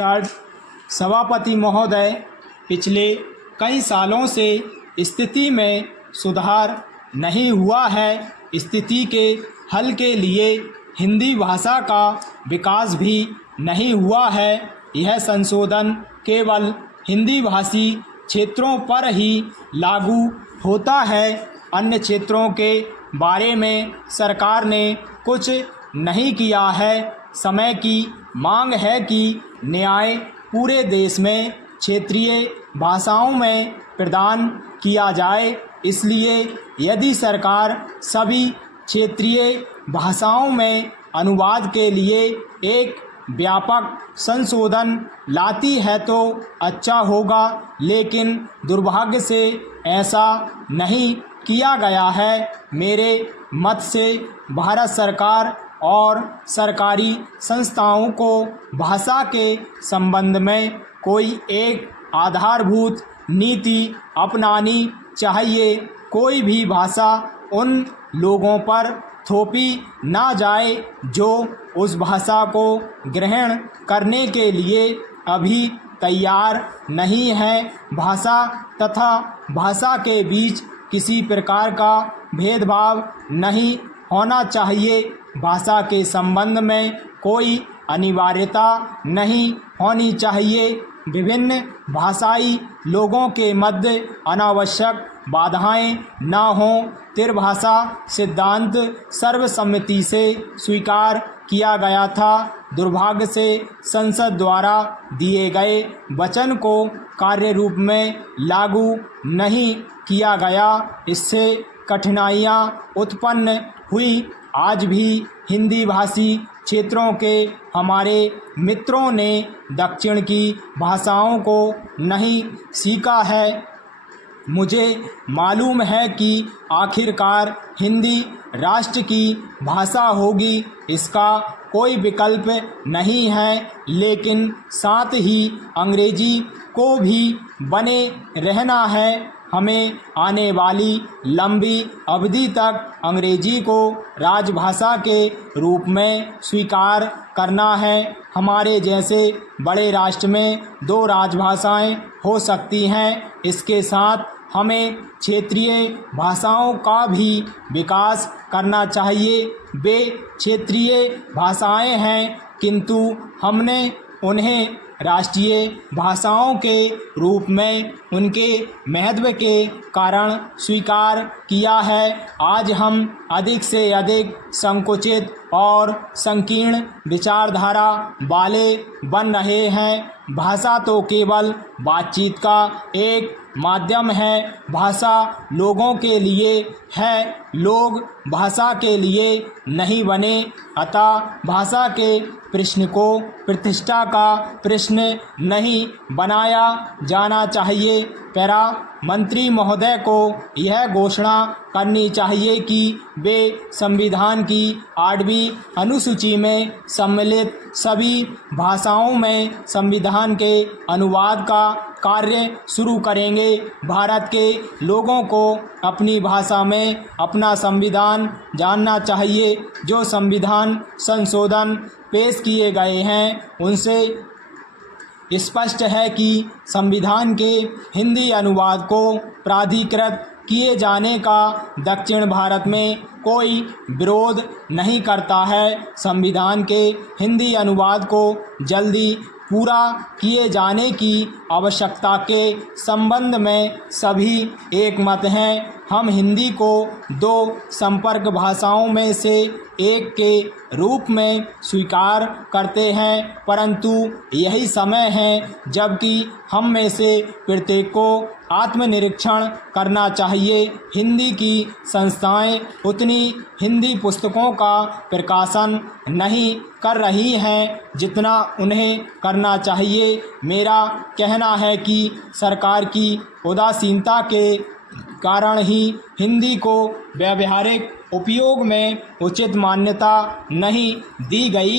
Start. सभापति महोदय, पिछले कई सालों से स्थिति में सुधार नहीं हुआ है। स्थिति के हल के लिए हिंदी भाषा का विकास भी नहीं हुआ है। यह संशोधन केवल हिंदी भाषी क्षेत्रों पर ही लागू होता है। अन्य क्षेत्रों के बारे में सरकार ने कुछ नहीं किया है। समय की मांग है कि न्याय पूरे देश में क्षेत्रीय भाषाओं में प्रदान किया जाए। इसलिए यदि सरकार सभी क्षेत्रीय भाषाओं में अनुवाद के लिए एक व्यापक संशोधन लाती है तो अच्छा होगा, लेकिन दुर्भाग्य से ऐसा नहीं किया गया है। मेरे मत से भारत सरकार और सरकारी संस्थाओं को भाषा के संबंध में कोई एक आधारभूत नीति अपनानी चाहिए। कोई भी भाषा उन लोगों पर थोपी ना जाए जो उस भाषा को ग्रहण करने के लिए अभी तैयार नहीं है। भाषा तथा भाषा के बीच किसी प्रकार का भेदभाव नहीं होना चाहिए। भाषा के संबंध में कोई अनिवार्यता नहीं होनी चाहिए। विभिन्न भाषाई लोगों के मध्य अनावश्यक बाधाएं ना हों। त्रिभाषा सिद्धांत सर्वसम्मति से स्वीकार किया गया था। दुर्भाग्य से संसद द्वारा दिए गए वचन को कार्य रूप में लागू नहीं किया गया। इससे कठिनाइयां उत्पन्न हुई। आज भी हिंदी भाषी क्षेत्रों के हमारे मित्रों ने दक्षिण की भाषाओं को नहीं सीखा है। मुझे मालूम है कि आखिरकार हिंदी राष्ट्र की भाषा होगी, इसका कोई विकल्प नहीं है, लेकिन साथ ही अंग्रेजी को भी बने रहना है। हमें आने वाली लंबी अवधि तक अंग्रेजी को राजभाषा के रूप में स्वीकार करना है। हमारे जैसे बड़े राष्ट्र में 2 राजभाषाएं हो सकती हैं। इसके साथ हमें क्षेत्रीय भाषाओं का भी विकास करना चाहिए। वे क्षेत्रीय भाषाएं हैं, किंतु हमने उन्हें राष्ट्रीय भाषाओं के रूप में उनके महत्व के कारण स्वीकार किया है। आज हम अधिक से अधिक संकुचित और संकीर्ण विचारधारा वाले बन रहे हैं। भाषा तो केवल बातचीत का एक माध्यम है। भाषा लोगों के लिए है, लोग भाषा के लिए नहीं बने। अतः भाषा के प्रश्न को प्रतिष्ठा का प्रश्न नहीं बनाया जाना चाहिए। पैरा मंत्री महोदय को यह घोषणा करनी चाहिए कि वे संविधान की 8वीं अनुसूची में सम्मिलित सभी भाषाओं में संविधान के अनुवाद का कार्य शुरू करेंगे। भारत के लोगों को अपनी भाषा में अपना संविधान जानना चाहिए। जो संविधान संशोधन पेश किए गए हैं उनसे स्पष्ट है कि संविधान के हिंदी अनुवाद को प्राधिकृत किए जाने का दक्षिण भारत में कोई विरोध नहीं करता है। संविधान के हिंदी अनुवाद को जल्दी पूरा किए जाने की आवश्यकता के संबंध में सभी एक मत हैं। हम हिंदी को 2 संपर्क भाषाओं में से एक के रूप में स्वीकार करते हैं, परंतु यही समय है जबकि हम में से प्रत्येक को आत्मनिरीक्षण करना चाहिए। हिंदी की संस्थाएं उतनी हिंदी पुस्तकों का प्रकाशन नहीं कर रही हैं जितना उन्हें करना चाहिए। मेरा कहना है कि सरकार की उदासीनता के कारण ही हिंदी को व्यावहारिक उपयोग में उचित मान्यता नहीं दी गई।